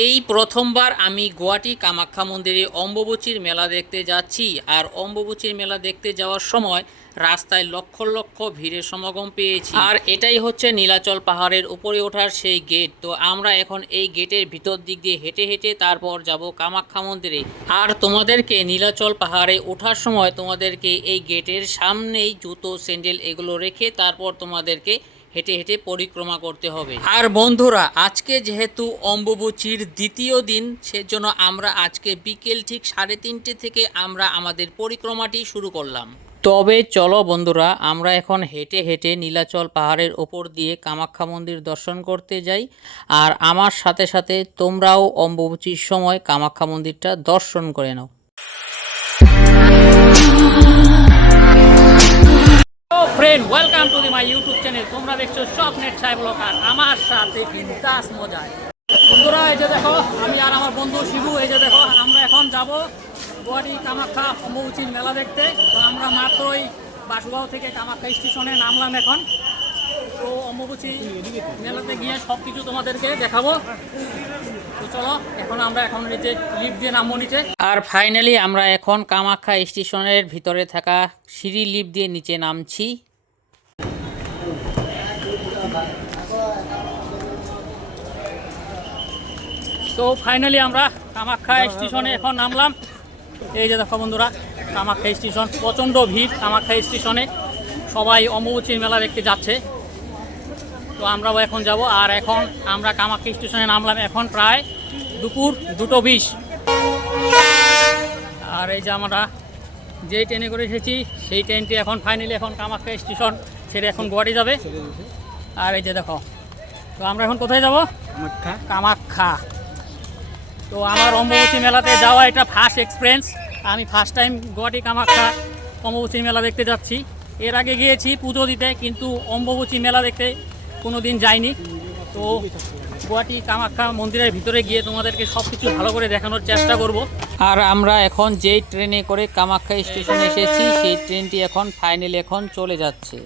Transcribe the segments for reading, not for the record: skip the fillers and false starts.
এই প্রথমবার আমি গুয়াহাটি কামাখ্যা মন্দিরে অম্বুবাচীর মেলা দেখতে যাচ্ছি। আর অম্বুবাচীর মেলা দেখতে যাওয়ার সময় রাস্তায় লক্ষ লক্ষ ভিড়ের সমাগম পেয়েছি। আর এটাই হচ্ছে নীলাচল পাহাড়ের উপরে ওঠার সেই গেট। তো আমরা এখন এই গেটের ভিতর দিক দিয়ে হেঁটে হেঁটে তারপর যাব কামাখ্যা মন্দিরে। আর তোমাদেরকে নীলাচল পাহাড়ে ওঠার সময় তোমাদেরকে এই গেটের সামনেই জুতো স্যান্ডেল এগুলো রেখে তারপর তোমাদেরকে হেঁটে হেঁটে পরিক্রমা করতে হবে। আর বন্ধুরা, আজকে যেহেতু অম্বুবাচীর দ্বিতীয় দিন, সেজন্য আমরা আজকে বিকেল ঠিক 3:30 থেকে আমরা আমাদের পরিক্রমাটি শুরু করলাম। তবে চলো বন্ধুরা, আমরা এখন হেঁটে হেঁটে নীলাচল পাহাড়ের ওপর দিয়ে কামাখ্যা মন্দির দর্শন করতে যাই। আর আমার সাথে সাথে তোমরাও অম্বুবাচীর সময় কামাখ্যা মন্দিরটা দর্শন করে নাও। Friend, welcome to my YouTube channel. তোমরা দেখছো স্বপ্নের ছাই ব্লগ, আর আমার সাথে বিন্দাস মজায়। বন্ধুরা, এই যে দেখো, আমি আর আমার বন্ধু শিবু, এই যে দেখো, আমরা এখন যাব গুয়াহাটি কামাখ্যা অম্বুবাচীর মেলা দেখতে। তো আমরা মাত্রই বাসুগাঁও থেকে কামাখ্যা স্টেশনে নামলাম এখন। তো অম্বুবাচী মেলাতে গিয়ে সব কিছু তোমাদেরকে দেখাবো। তো চলো, এখন আমরা নিচে লিফট দিয়ে নামবো নিচে। আর ফাইনালি আমরা এখন কামাখ্যা স্টেশনের ভিতরে থাকা সিঁড়ি লিফট দিয়ে নিচে নামছি। তো ফাইনালি আমরা কামাখ্যা স্টেশনে এখন নামলাম। এই যে দেখো বন্ধুরা, কামাখ্যা স্টেশন, প্রচণ্ড ভিড় কামাখ্যা স্টেশনে। সবাই অম্বুবাচীর মেলা দেখতে যাচ্ছে। তো আমরাও এখন যাব। আর এখন আমরা কামাখ্যা স্টেশনে নামলাম এখন প্রায় দুপুর 2:20। আর এই যে আমরা যেই ট্রেনে করে এসেছি সেই ট্রেনটি এখন ফাইনালি এখন কামাখ্যা স্টেশন ছেড়ে এখন গুয়াহাটি যাবে। আর এই যে দেখো, তো আমরা এখন কোথায় যাব? কামাখ্যা। তো আমার অম্বুবাচী মেলাতে যাওয়া এটা ফার্স্ট এক্সপিরিয়েন্স। আমি ফার্স্ট টাইম গুয়াহাটি কামাখ্যা অম্বুবাচী মেলা দেখতে যাচ্ছি। এর আগে গিয়েছি পুজো দিতে, কিন্তু অম্বুবাচী মেলা দেখতে কোনো দিন যাইনি। তো গুয়াহাটি কামাখ্যা মন্দিরের ভিতরে গিয়ে তোমাদেরকে সব কিছু ভালো করে দেখানোর চেষ্টা করব। আর আমরা এখন যেই ট্রেনে করে কামাখ্যা স্টেশনে এসেছি সেই ট্রেনটি এখন ফাইনালি এখন চলে যাচ্ছে।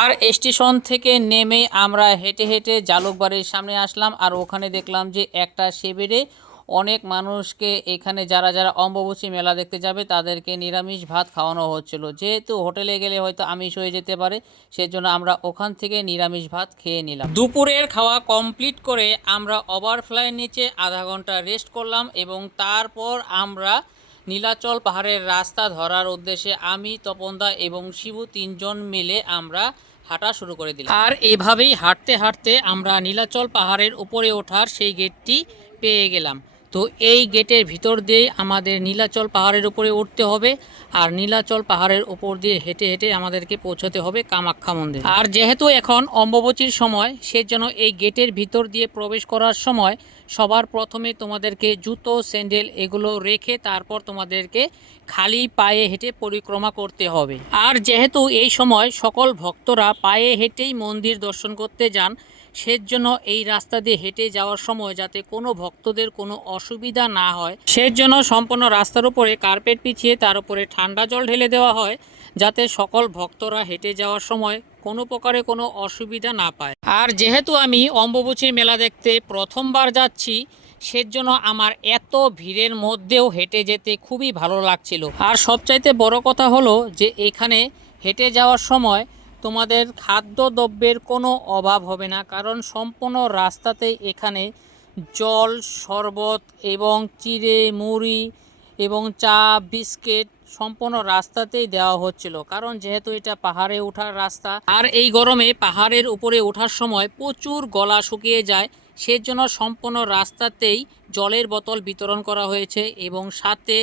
আর স্টেশন থেকে নেমে আমরা হেঁটে হেঁটে জালুকবাড়ির সামনে আসলাম। আর ওখানে দেখলাম যে একটা শিবিরে অনেক মানুষকে এখানে যারা যারা অম্বুবাচী মেলা দেখতে যাবে তাদেরকে নিরামিষ ভাত খাওয়ানো হচ্ছিল। যেহেতু হোটেলে গেলে হয়তো আমিষ হয়ে যেতে পারে, সেজন্য আমরা ওখান থেকে নিরামিষ ভাত খেয়ে নিলাম। দুপুরের খাওয়া কমপ্লিট করে আমরা ওভারফ্লাইয়ের নিচে আধা ঘন্টা রেস্ট করলাম এবং তারপর আমরা নীলাচল পাহাড়ের রাস্তা ধরার উদ্দেশ্যে আমি, তপনদা এবং শিবু 3 জন মিলে আমরা হাঁটা শুরু করে দিলাম। আর এভাবেই হাঁটতে হাঁটতে আমরা নীলাচল পাহাড়ের উপরে ওঠার সেই গেটটি পেয়ে গেলাম। তো এই গেটের ভিতর দিয়ে আমাদের নীলাচল পাহাড়ের উপরে উঠতে হবে। আর নীলাচল পাহাড়ের উপর দিয়ে হেঁটে হেঁটে আমাদেরকে পৌঁছতে হবে কামাখ্যা মন্দির। আর যেহেতু এখন অম্বুবাচীর সময়, সেজন্য এই গেটের ভিতর দিয়ে প্রবেশ করার সময় সবার প্রথমে তোমাদেরকে জুতো স্যান্ডেল এগুলো রেখে তারপর তোমাদেরকে খালি পায়ে হেঁটে পরিক্রমা করতে হবে। আর যেহেতু এই সময় সকল ভক্তরা পায়ে হেঁটেই মন্দির দর্শন করতে যান, সেজন্য এই রাস্তা দিয়ে হেঁটে যাওয়ার সময় যাতে কোনো ভক্তদের কোনো অসুবিধা না হয়, সেজন্য সম্পূর্ণ রাস্তার উপরে কার্পেট বিছিয়ে তার উপরে ঠান্ডা জল ঢেলে দেওয়া হয়, যাতে সকল ভক্তরা হেঁটে যাওয়ার সময় কোনো প্রকারে কোনো অসুবিধা না পায়। আর যেহেতু আমি অম্বুবাচীর মেলা দেখতে প্রথমবার যাচ্ছি, সেজন্য আমার এত ভিড়ের মধ্যেও হেঁটে যেতে খুবই ভালো লাগছিল। আর সবচাইতে বড় কথা হলো যে এখানে হেঁটে যাওয়ার সময় তোমাদের খাদ্যদ্রব্যের কোনো অভাব হবে না, কারণ সম্পূর্ণ রাস্তাতেই এখানে জল, শরবত এবং চিড়ে মুড়ি এবং চা, বিস্কিট সম্পূর্ণ রাস্তাতেই দেওয়া হচ্ছিল। কারণ যেহেতু এটা পাহাড়ে ওঠার রাস্তা, আর এই গরমে পাহাড়ের উপরে ওঠার সময় প্রচুর গলা শুকিয়ে যায়, সেজন্য সম্পূর্ণ রাস্তাতেই জলের বোতল বিতরণ করা হয়েছে এবং সাথে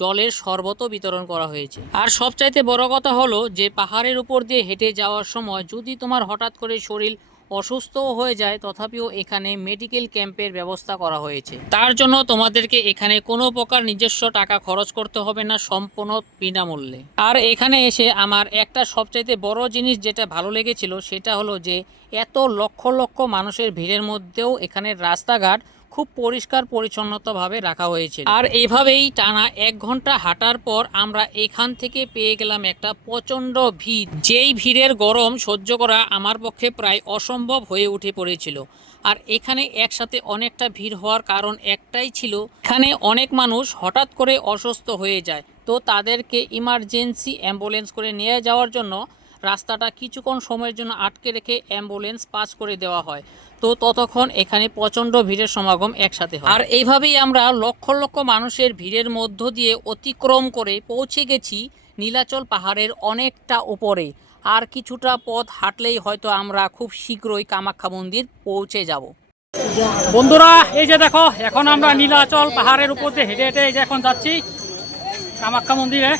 জলের শরবতও বিতরণ করা হয়েছে। আর সবচাইতে বড় কথা হলো যে পাহাড়ের উপর দিয়ে হেঁটে যাওয়ার সময় যদি তোমার হঠাৎ করে শরীর অসুস্থও হয়ে যায়, তথাপিও এখানে মেডিকেল ক্যাম্পের ব্যবস্থা করা হয়েছে। তার জন্য তোমাদেরকে এখানে কোনো প্রকার নিজস্ব টাকা খরচ করতে হবে না, সম্পূর্ণ বিনামূল্যে। আর এখানে এসে আমার একটা সবচাইতে বড় জিনিস যেটা ভালো লেগেছিল সেটা হলো যে এত লক্ষ লক্ষ মানুষের ভিড়ের মধ্যেও এখানের রাস্তাঘাট খুব পরিষ্কার পরিচ্ছন্নতাভাবে রাখা হয়েছিল। আর এইভাবেই টানা 1 ঘন্টা হাঁটার পর আমরা এখান থেকে পেয়ে গেলাম একটা প্রচণ্ড ভিড়, যেই ভিড়ের গরম সহ্য করা আমার পক্ষে প্রায় অসম্ভব হয়ে উঠে পড়েছিল। আর এখানে একসাথে অনেকটা ভিড় হওয়ার কারণ একটাই ছিল, এখানে অনেক মানুষ হঠাৎ করে অসুস্থ হয়ে যায়, তো তাদেরকে ইমার্জেন্সি অ্যাম্বুলেন্স করে নিয়ে যাওয়ার জন্য রাস্তাটা কিছুক্ষণ সময়ের জন্য আটকে রেখে অ্যাম্বুলেন্স পাস করে দেওয়া হয়। তো ততক্ষণ এখানে প্রচণ্ড ভিড়ের সমাগম একসাথে হয়। আর এইভাবেই আমরা লক্ষ লক্ষ মানুষের ভিড়ের মধ্য দিয়ে অতিক্রম করে পৌঁছে গেছি নীলাচল পাহাড়ের অনেকটা উপরে। আর কিছুটা পথ হাঁটলেই হয়তো আমরা খুব শীঘ্রই কামাখ্যা মন্দির পৌঁছে যাব। বন্ধুরা, এই যে দেখো, এখন আমরা নীলাচল পাহাড়ের উপর দিয়ে হেঁটে হেঁটে এই যে এখন যাচ্ছি কামাখ্যা মন্দিরে।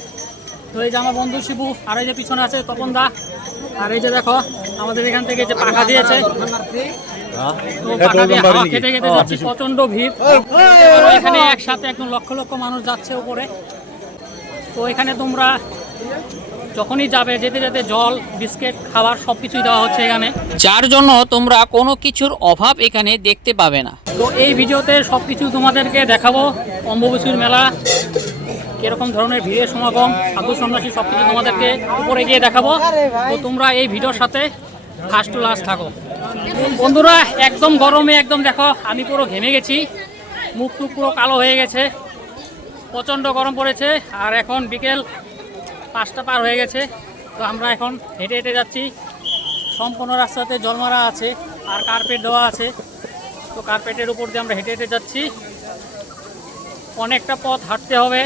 তো এই যে আমার বন্ধু শিবু, আর এই যে পিছনে আছে তপন দা, আর এই যে দেখো আমাদের এখান থেকে যে পাখা দিয়েছে, তো পাখা দিয়ে হাওয়া খেতে খেতে যাচ্ছি, প্রচন্ড ভিড়। এখানে একসাথে একদম লক্ষ লক্ষ মানুষ যাচ্ছে উপরে। তো এখানে তোমরা যখনই যাবে যেতে যেতে জল, বিস্কিট, খাবার সবকিছুই দেওয়া হচ্ছে এখানে, যার জন্য তোমরা কোনো কিছুর অভাব এখানে দেখতে পাবে না। তো এই ভিডিওতে সবকিছু তোমাদেরকে দেখাবো, অম্বুবাচীর মেলা কিরকম ধরনের ভিড়ের সমাগম, সাধু সন্ন্যাসী সবকিছু তোমাদেরকে উপরে গিয়ে দেখাবো। তো তোমরা এই ভিডিওর সাথে ফার্স্ট টু লাস্ট থাকো। বন্ধুরা, একদম গরমে একদম দেখো আমি পুরো ঘেমে গেছি, মুখ টুক পুরো কালো হয়ে গেছে, প্রচণ্ড গরম পড়েছে। আর এখন বিকেল 5টা পার হয়ে গেছে। তো আমরা এখন হেঁটে হেঁটে যাচ্ছি, সম্পূর্ণ রাস্তাতে জলমারা আছে আর কার্পেট দেওয়া আছে। তো কার্পেটের উপর দিয়ে আমরা হেঁটে হেঁটে যাচ্ছি, অনেকটা পথ হাঁটতে হবে।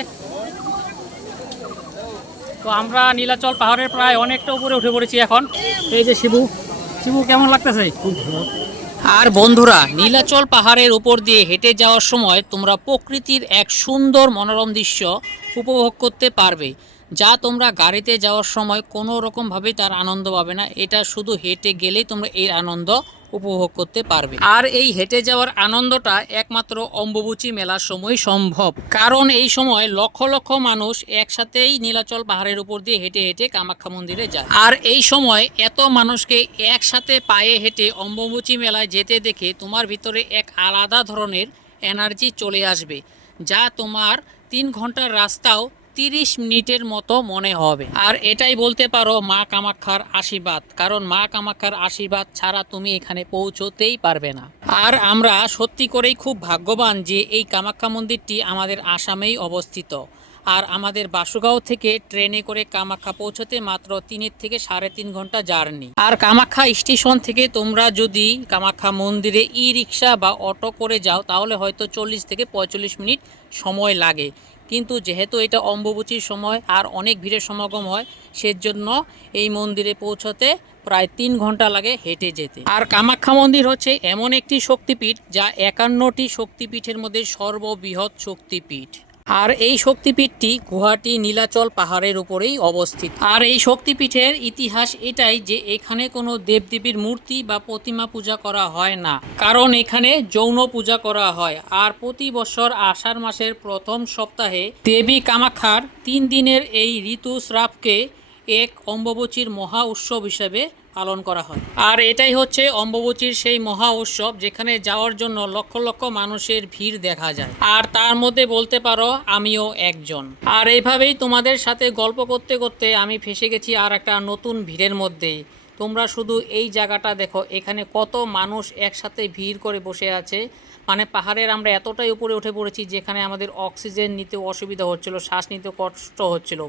তো আমরা নীলাচল পাহাড়ের প্রায় অনেকটা উপরে উঠে পড়েছি এখন। এই যে শিবু, কেমন লাগতেছে? খুব ভালো। আর বন্ধুরা, নীলাচল পাহাড়ের উপর দিয়ে হেঁটে যাওয়ার সময় তোমরা প্রকৃতির এক সুন্দর মনোরম দৃশ্য উপভোগ করতে পারবে, যা তোমরা গাড়িতে যাওয়ার সময় কোনো রকমভাবেই তার আনন্দ পাবে না। এটা শুধু হেঁটে গেলেই তোমরা এই আনন্দ উপভোগ করতে পারবে। আর এই হেঁটে যাওয়ার আনন্দটা একমাত্র অম্বুবাচী মেলার সময় সম্ভব, কারণ এই সময় লক্ষ লক্ষ মানুষ একসাথেই নীলাচল পাহাড়ের উপর দিয়ে হেঁটে হেঁটে কামাখ্যা মন্দিরে যায়। আর এই সময় এত মানুষকে একসাথে পায়ে হেঁটে অম্বুবাচী মেলায় যেতে দেখে তোমার ভিতরে এক আলাদা ধরনের এনার্জি চলে আসবে, যা তোমার 3 ঘন্টার রাস্তাও 30 মিনিটের মতো মনে হবে। আর এটাই বলতে পারো মা কামাখ্যার আশীর্বাদ, কারণ মা কামাখ্যার আশীর্বাদ ছাড়া তুমি এখানে পৌঁছতেই পারবে না। আর আমরা সত্যি করেই খুব ভাগ্যবান যে এই কামাখ্যা মন্দিরটি আমাদের আসামেই অবস্থিত। আর আমাদের বাসুগাঁও থেকে ট্রেনে করে কামাখ্যা পৌঁছতে মাত্র 3 থেকে 3.5 ঘন্টা জার্নি। আর কামাখ্যা স্টেশন থেকে তোমরা যদি কামাখ্যা মন্দিরে ই রিক্সা বা অটো করে যাও তাহলে হয়তো 40 থেকে 45 মিনিট সময় লাগে, কিন্তু যেহেতু এটা অম্বুবাচীর সময় আর অনেক ভিড়ের সমাগম হয়, সেজন্য এই মন্দিরে পৌঁছতে প্রায় 3 ঘন্টা লাগে হেঁটে যেতে। আর কামাখ্যা মন্দির হচ্ছে এমন একটি শক্তিপীঠ যা 51টি শক্তিপীঠের মধ্যে সর্ববৃহৎ শক্তিপীঠ। আর এই শক্তিপীঠটি গুয়াহাটি নীলাচল পাহাড়ের উপরেই অবস্থিত। আর এই শক্তিপীঠের ইতিহাস এটাই যে এখানে কোনো দেবদেবীর মূর্তি বা প্রতিমা পূজা করা হয় না, কারণ এখানে যৌন পূজা করা হয়। আর প্রতি বছর আষাঢ় মাসের প্রথম সপ্তাহে দেবী কামাখ্যার 3 দিনের এই ঋতুস্রাবকে এক অম্বুবাচীর মহা উৎসব হিসেবে পালন করা হয়। আর এটাই হচ্ছে অম্বুবাচীর সেই মহা উৎসব, যেখানে যাওয়ার জন্য লক্ষ লক্ষ মানুষের ভিড় দেখা যায়। আর তার মধ্যে বলতে পারো আমিও একজন। আর এইভাবেই তোমাদের সাথে গল্প করতে করতে আমি ফেসে গেছি আর একটা নতুন ভিড়ের মধ্যেই। তোমরা শুধু এই জায়গাটা দেখো, এখানে কত মানুষ একসাথে ভিড় করে বসে আছে। মানে পাহাড়ের আমরা এতটাই উপরে উঠে পড়েছি যেখানে আমাদের অক্সিজেন নিতে অসুবিধা হচ্ছিল, শ্বাস নিতে কষ্ট হচ্ছিল,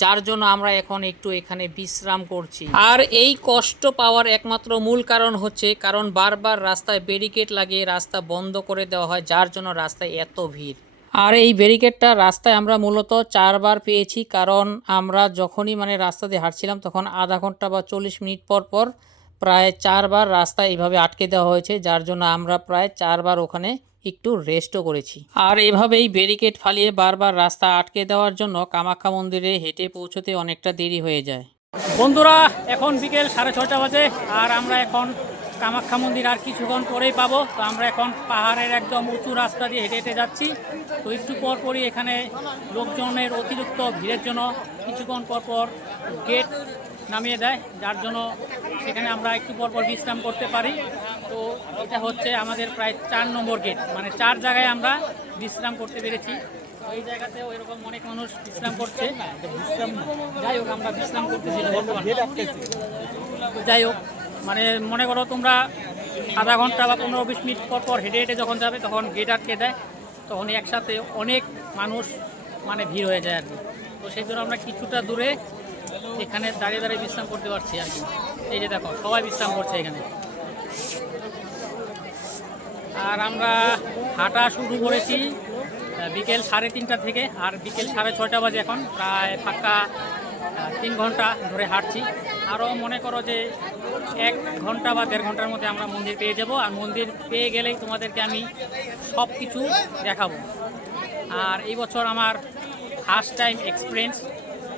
যার জন্য আমরা এখন একটু এখানে বিশ্রাম করছি। আর এই কষ্ট পাওয়ার একমাত্র মূল কারণ হচ্ছে কারণ বারবার রাস্তায় ব্যারিকেড লাগিয়ে রাস্তা বন্ধ করে দেওয়া হয়, যার জন্য রাস্তায় এত ভিড়। আর এই ব্যারিকেডটা রাস্তায় আমরা মূলত 4 বার পেয়েছি, কারণ আমরা যখনই রাস্তা দিয়ে হাঁটছিলাম তখন আধা ঘন্টা বা 40 মিনিট পর পর প্রায় 4 বার রাস্তা এইভাবে আটকে দেওয়া হয়েছে, যার জন্য আমরা প্রায় 4 বার ওখানে একটু রেস্টও করেছি। আর এভাবেই ব্যারিকেড ফালিয়ে বারবার রাস্তা আটকে দেওয়ার জন্য কামাখ্যা মন্দিরে হেঁটে পৌঁছতে অনেকটা দেরি হয়ে যায়। বন্ধুরা, এখন বিকেল 6:30 বাজে আর আমরা এখন কামাখ্যা মন্দির আর কিছুক্ষণ পরেই পাবো। তো আমরা এখন পাহাড়ের একদম উঁচু রাস্তা দিয়ে হেঁটে হেঁটে যাচ্ছি। তো একটু পরপরই এখানে লোকজনের অতিরিক্ত ভিড়ের জন্য কিছুক্ষণ পরপর গেট নামিয়ে দেয়, যার জন্য সেখানে আমরা একটু পরপর বিশ্রাম করতে পারি। তো এটা হচ্ছে আমাদের প্রায় 4 নম্বর গেট, মানে 4 জায়গায় আমরা বিশ্রাম করতে পেরেছি। ওই জায়গাতেও এরকম অনেক মানুষ বিশ্রাম করছে। যাই হোক, আমরা বিশ্রাম করতেছি বর্তমানে। যাই হোক, মানে মনে করো তোমরা আধা ঘন্টা বা 15-20 মিনিট পর পর হেঁটে হেঁটে যখন যাবে তখন গেট আটকে দেয়, তখন একসাথে অনেক মানুষ মানে ভিড় হয়ে যায় আর কি। তো সেই জন্য আমরা কিছুটা দূরে এখানে দাঁড়িয়ে দাঁড়িয়ে বিশ্রাম করতে পারছি আর কি। এই যে দেখো, সবাই বিশ্রাম করছে এখানে। আর আমরা হাঁটা শুরু করেছি বিকেল 3:30 থেকে, আর বিকেল 6:30 বাজে এখন, প্রায় ফাঁকা 3 ঘন্টা ধরে হাঁটছি। আরও মনে করো যে 1 ঘন্টা বা 1.5 ঘন্টার মধ্যে আমরা মন্দির পেয়ে যাব। আর মন্দির পেয়ে গেলেই তোমাদেরকে আমি সব কিছু দেখাবো। আর এই বছর আমার first time experience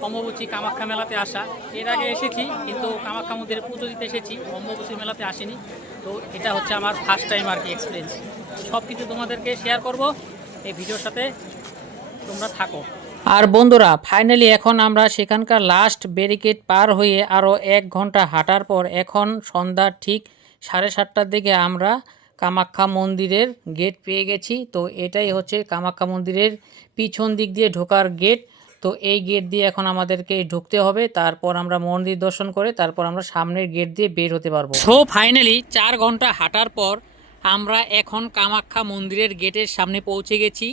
Ambubachi Kamakhya মেলাতে আসা। এর আগে এসেছি, কিন্তু কামাখ্যা মন্দিরে পুজো দিতে এসেছি, অম্বুবাচী মেলাতে আসিনি। তো এটা হচ্ছে আমার ফার্স্ট টাইম আর কি এক্সপিরিয়েন্স। সব কিছু তোমাদেরকে শেয়ার করব এই ভিডিওর সাথে, তোমরা থাকো। আর বন্ধুরা, ফাইনালি এখন আমরা সেখানকার লাস্ট ব্যারিকেড পার হয়ে আরও 1 ঘন্টা হাঁটার পর এখন সন্ধ্যা ঠিক 7:30টার দিকে আমরা কামাখ্যা মন্দিরের গেট পেয়ে গেছি। তো এটাই হচ্ছে কামাখ্যা মন্দিরের পিছন দিক দিয়ে ঢোকার গেট। তো এই গেট দিয়ে এখন আমাদেরকে ঢুকতে হবে, তারপর আমরা মন্দির দর্শন করে তারপর আমরা সামনের গেট দিয়ে বের হতে পারবো। সো ফাইনালি 4 ঘন্টা হাঁটার পর আমরা এখন কামাখ্যা মন্দিরের গেটের সামনে পৌঁছে গেছি।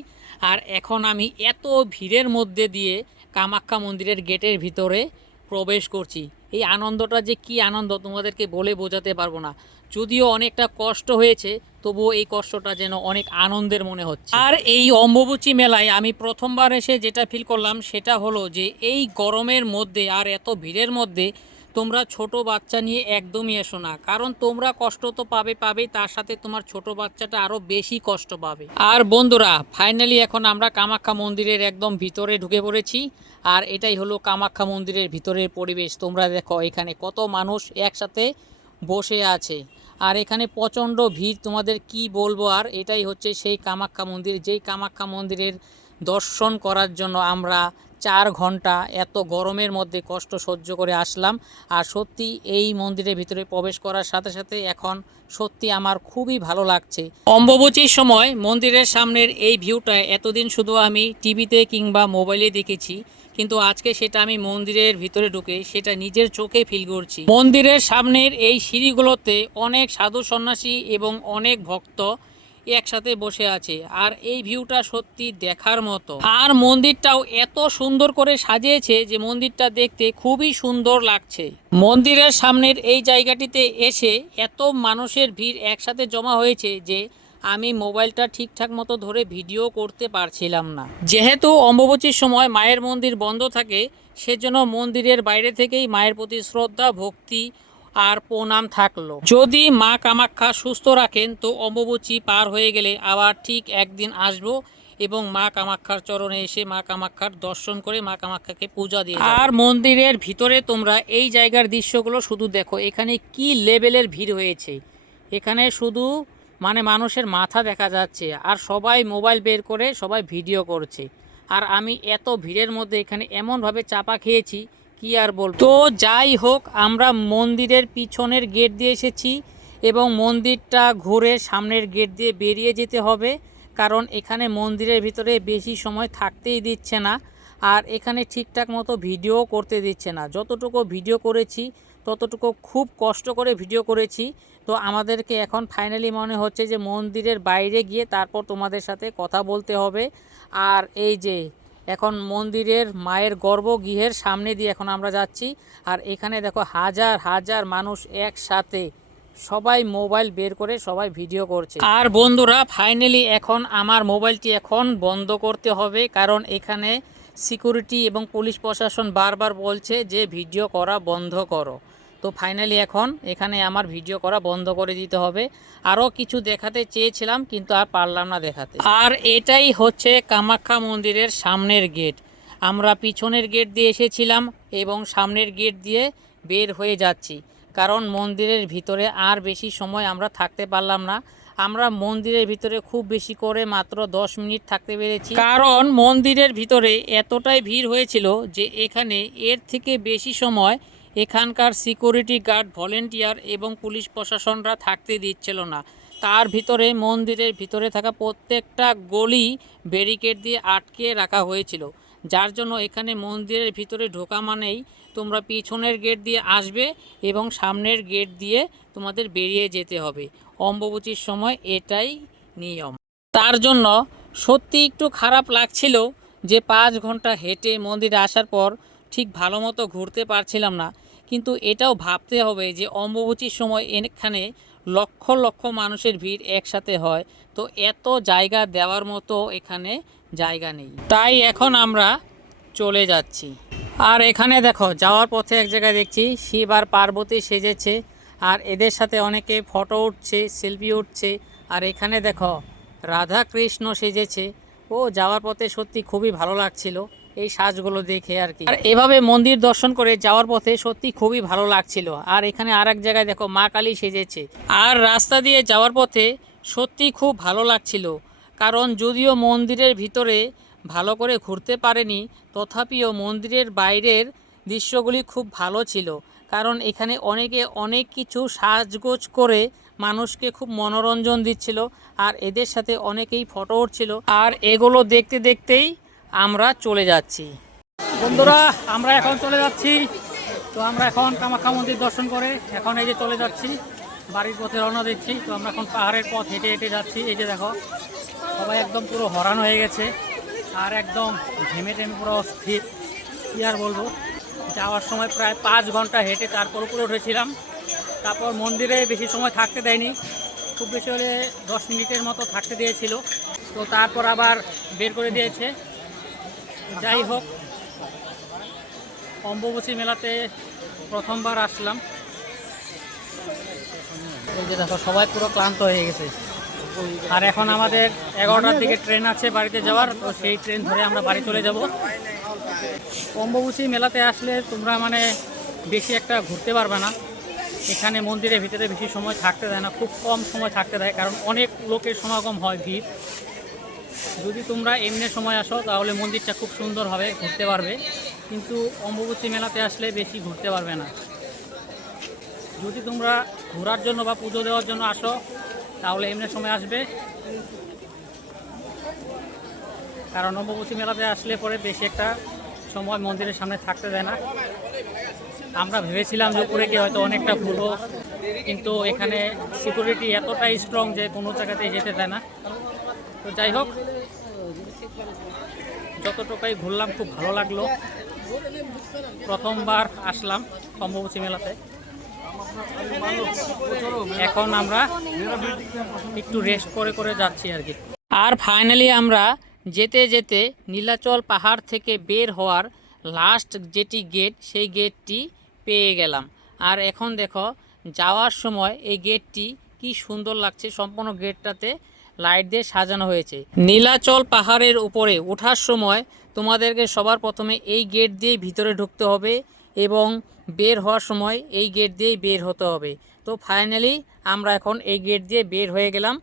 আর এখন আমি এত ভিড়ের মধ্যে দিয়ে কামাখ্যা মন্দিরের গেটের ভিতরে প্রবেশ করছি। এই আনন্দটা যে কি আনন্দ তোমাদেরকে বলে বোঝাতে পারবো না। যদিও অনেকটা কষ্ট হয়েছে, তবুও এই কষ্টটা যেন অনেক আনন্দের মনে হচ্ছে। আর এই অম্বুবাচী মেলায় আমি প্রথমবার এসে যেটা ফিল করলাম সেটা হলো যে এই গরমের মধ্যে আর এত ভিড়ের মধ্যে তোমরা ছোট বাচ্চা নিয়ে একদমই এসো না, কারণ তোমরা কষ্ট তো পাবেই, তার সাথে তোমার ছোট বাচ্চাটা আরও বেশি কষ্ট পাবে। আর বন্ধুরা, ফাইনালি এখন আমরা কামাখ্যা মন্দিরের একদম ভিতরে ঢুকে পড়েছি। আর এটাই হলো কামাখ্যা মন্দিরের ভিতরের পরিবেশ। তোমরা দেখো এখানে কত মানুষ একসাথে বসে আছে, আর এখানে প্রচণ্ড ভিড়, তোমাদের কি বলবো। আর এটাই হচ্ছে সেই কামাখ্যা মন্দির, যেই কামাখ্যা মন্দিরের দর্শন করার জন্য আমরা 4 ঘন্টা এত গরমের মধ্যে কষ্ট সহ্য করে আসলাম। আর সত্যি এই মন্দিরের ভিতরে প্রবেশ করার সাথে সাথে এখন সত্যি আমার খুবই ভালো লাগছে। অম্বুবাচীর সময় মন্দিরের সামনের এই ভিউটা এতদিন শুধু আমি টিভিতে কিংবা মোবাইলে দেখেছি, কিন্তু আজকে সেটা আমি মন্দিরের ভিতরে ঢুকে সেটা নিজের চোখে ফিল করছি। মন্দিরের সামনের এই সিঁড়িগুলোতে অনেক সাধু সন্ন্যাসী এবং অনেক ভক্ত একসাথে বসে আছে, আর এই ভিউটা সত্যি দেখার মতো। আর মন্দিরটাও এত সুন্দর করে সাজিয়েছে যে মন্দিরটা দেখতে খুবই সুন্দর লাগছে। মন্দিরের সামনের এই জায়গাটিতে এসে এত মানুষের ভিড় একসাথে জমা হয়েছে যে আমি মোবাইলটা ঠিকঠাক মতো ধরে ভিডিও করতে পারছিলাম না। যেহেতু অম্বুবাচীর সময় মায়ের মন্দির বন্ধ থাকে, সেজন্য মন্দিরের বাইরে থেকেই মায়ের প্রতি শ্রদ্ধা, ভক্তি আর প্রণাম থাকলো। যদি মা কামাখ্যা সুস্থ রাখেন তো অম্বুবাচী পার হয়ে গেলে আবার ঠিক একদিন আসবো এবং মা কামাখ্যার চরণে এসে মা কামাখ্যার দর্শন করে মা কামাখ্যাকে পূজা দিয়ে। আর মন্দিরের ভিতরে তোমরা এই জায়গার দৃশ্যগুলো শুধু দেখো, এখানে কি লেভেলের ভিড় হয়েছে। এখানে শুধু মানে মানুষের মাথা দেখা যাচ্ছে, আর সবাই মোবাইল বের করে সবাই ভিডিও করছে। আর আমি এত ভিড়ের মধ্যে এখানে এমনভাবে চাপা খেয়েছি কি আর বলবো। তো যাই হোক, আমরা মন্দিরের পিছনের গেট দিয়ে এসেছি এবং মন্দিরটা ঘুরে সামনের গেট দিয়ে বেরিয়ে যেতে হবে, কারণ এখানে মন্দিরের ভিতরে বেশি সময় থাকতেই দিচ্ছে না। আর এখানে ঠিকঠাক মতো ভিডিও করতে দিচ্ছে না। যতটুকু ভিডিও করেছি ততটুকু খুব কষ্ট করে ভিডিও করেছি। তো আমাদেরকে এখন ফাইনালি মনে হচ্ছে যে মন্দিরের বাইরে গিয়ে তারপর তোমাদের সাথে কথা বলতে হবে। আর এই যে এখন মন্দিরের মায়ের গর্ভগৃহের সামনে দিয়ে এখন আমরা যাচ্ছি। আর এখানে দেখো হাজার হাজার মানুষ একসাথে সবাই মোবাইল বের করে সবাই ভিডিও করছে। আর বন্ধুরা, ফাইনালি এখন আমার মোবাইলটি এখন বন্ধ করতে হবে, কারণ এখানে সিকিউরিটি এবং পুলিশ প্রশাসন বারবার বলছে যে ভিডিও করা বন্ধ করো। তো ফাইনালি এখন এখানে আমার ভিডিও করা বন্ধ করে দিতে হবে। আরও কিছু দেখাতে চেয়েছিলাম কিন্তু আর পারলাম না দেখাতে। আর এটাই হচ্ছে কামাখ্যা মন্দিরের সামনের গেট। আমরা পিছনের গেট দিয়ে এসেছিলাম এবং সামনের গেট দিয়ে বের হয়ে যাচ্ছি, কারণ মন্দিরের ভিতরে আর বেশি সময় আমরা থাকতে পারলাম না। আমরা মন্দিরের ভিতরে খুব বেশি করে মাত্র 10 মিনিট থাকতে পেরেছি, কারণ মন্দিরের ভিতরে এতটাই ভিড় হয়েছিল যে এখানে এর থেকে বেশি সময় এখানকার সিকিউরিটি গার্ড, ভলেন্টিয়ার এবং পুলিশ প্রশাসনরা থাকতে দিচ্ছিল না। তার ভিতরে মন্দিরের ভিতরে থাকা প্রত্যেকটা গলি ব্যারিকেড দিয়ে আটকে রাখা হয়েছিল, যার জন্য এখানে মন্দিরের ভিতরে ঢোকা মানেই তোমরা পিছনের গেট দিয়ে আসবে এবং সামনের গেট দিয়ে তোমাদের বেরিয়ে যেতে হবে। অম্বুবাচীর সময় এটাই নিয়ম। তার জন্য সত্যি একটু খারাপ লাগছিল যে 5 ঘন্টা হেঁটে মন্দিরে আসার পর ঠিক ভালো মতো ঘুরতে পারছিলাম না। কিন্তু এটাও ভাবতে হবে যে অম্বুবাচীর সময় এখানে লক্ষ লক্ষ মানুষের ভিড় একসাথে হয়, তো এত জায়গা দেওয়ার মতো এখানে জায়গা নেই। তাই এখন আমরা চলে যাচ্ছি। আর এখানে দেখো, যাওয়ার পথে এক জায়গায় দেখছি শিব আর পার্বতী সেজেছে, আর এদের সাথে অনেকে ফটো উঠছে, সেলফি উঠছে। আর এখানে দেখো রাধা কৃষ্ণ সেজেছে। ও যাওয়ার পথে সত্যি খুবই ভালো লাগছিল এই সাজগুলো দেখে আর কি। আর এভাবে মন্দির দর্শন করে যাওয়ার পথে সত্যি খুবই ভালো লাগছিল। আর এখানে আর এক জায়গায় দেখো মা কালী সেজেছে। আর রাস্তা দিয়ে যাওয়ার পথে সত্যি খুব ভালো লাগছিল, কারণ যদিও মন্দিরের ভিতরে ভালো করে ঘুরতে পারেনি, তথাপিও মন্দিরের বাইরের দৃশ্যগুলি খুব ভালো ছিল। কারণ এখানে অনেকে অনেক কিছু সাজগোজ করে মানুষকে খুব মনোরঞ্জন দিচ্ছিল, আর এদের সাথে অনেকেই ফটো উঠছিল। আর এগুলো দেখতে দেখতেই আমরা চলে যাচ্ছি। বন্ধুরা, আমরা এখন চলে যাচ্ছি। তো আমরা এখন কামাখ্যা মন্দির দর্শন করে এখন এই যে চলে যাচ্ছি, বাড়ির পথে রওনা দিচ্ছি। তো আমরা এখন পাহাড়ের পথ হেঁটে হেঁটে যাচ্ছি। এই যে দেখো, সবাই একদম পুরো হরান হয়ে গেছে আর একদম ঘেমে টেমে পুরো অস্থির। কী আর বলবো, যাওয়ার সময় প্রায় 5 ঘন্টা হেঁটে তারপর উপরে উঠেছিলাম। তারপর মন্দিরে বেশি সময় থাকতে দেয়নি, খুব বেশি হলে 10 মিনিটের মতো থাকতে দিয়েছিল। তো তারপর আবার বের করে দিয়েছে। যাই হোক, অম্বুবাচী মেলাতে প্রথমবার আসলাম। এই যে দেখো, সবাই পুরো ক্লান্ত হয়ে গেছে। আর এখন আমাদের 11টার দিকে ট্রেন আছে বাড়িতে যাওয়ার, তো সেই ট্রেন ধরে আমরা বাড়ি চলে যাব। অম্বুবাচী মেলাতে আসলে তোমরা বেশি একটা ঘুরতে পারবে না। এখানে মন্দিরের ভিতরে বেশি সময় থাকতে দেয় না, খুব কম সময় থাকতে দেয়, কারণ অনেক লোকের সমাগম হয়, ভিড়। যদি তোমরা এমনি সময় আসো তাহলে মন্দিরটা খুব সুন্দর হবে, ঘুরতে পারবে। কিন্তু অম্বুবাচী মেলাতে আসলে বেশি ঘুরতে পারবে না। যদি তোমরা ঘোরার জন্য বা পুজো দেওয়ার জন্য আসো তাহলে এমনি সময় আসবে, কারণ অম্বুবাচী মেলাতে আসলে পরে বেশি একটা সময় মন্দিরের সামনে থাকতে দেয় না। আমরা ভেবেছিলাম যে উপরে গিয়ে হয়তো অনেকটা ঘুরবো, কিন্তু এখানে সিকিউরিটি এতটাই স্ট্রং যে কোনো জায়গাতেই যেতে দেয় না। তো যাই হোক, যতটুকুই ঘুরলাম খুব ভালো লাগলো। প্রথমবার আসলাম অম্বুবাচী মেলাতে। এখন আমরা একটু রেস্ট করে করে যাচ্ছি আর কি। আর ফাইনালি আমরা যেতে যেতে নীলাচল পাহাড় থেকে বের হওয়ার লাস্ট যেটি গেট, সেই গেটটি পেয়ে গেলাম। আর এখন দেখো, যাওয়ার সময় এই গেটটি কি সুন্দর লাগছে। সম্পূর্ণ গেটটাতে লাইট দিয়ে সাজানো হয়েছে। নীলাচল পাহাড়ের উপরে ওঠার সময় তোমাদেরকে সবার প্রথমে এই গেট দিয়েই ভিতরে ঢুকতে হবে এবং বের হওয়ার সময় এই গেট দিয়েই বের হতে হবে। তো ফাইনালি আমরা এখন এই গেট দিয়ে বের হয়ে গেলাম।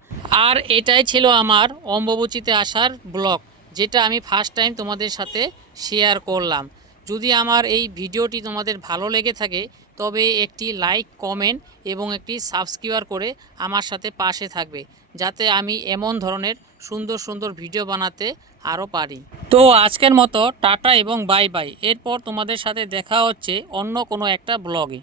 আর এটাই ছিল আমার অম্বুবাচীতে আসার ব্লগ, যেটা আমি ফার্স্ট টাইম তোমাদের সাথে শেয়ার করলাম। যদি আমার এই ভিডিওটি তোমাদের ভালো লেগে থাকে তবে একটি লাইক, কমেন্ট এবং একটি সাবস্ক্রাইব করে আমার সাথে পাশে থাকবে, যাতে আমি এমন ধরনের সুন্দর সুন্দর ভিডিও বানাতে আরও পারি। তো আজকের মতো টাটা এবং বাই বাই। এরপর তোমাদের সাথে দেখা হচ্ছে অন্য কোনো একটা ব্লগে।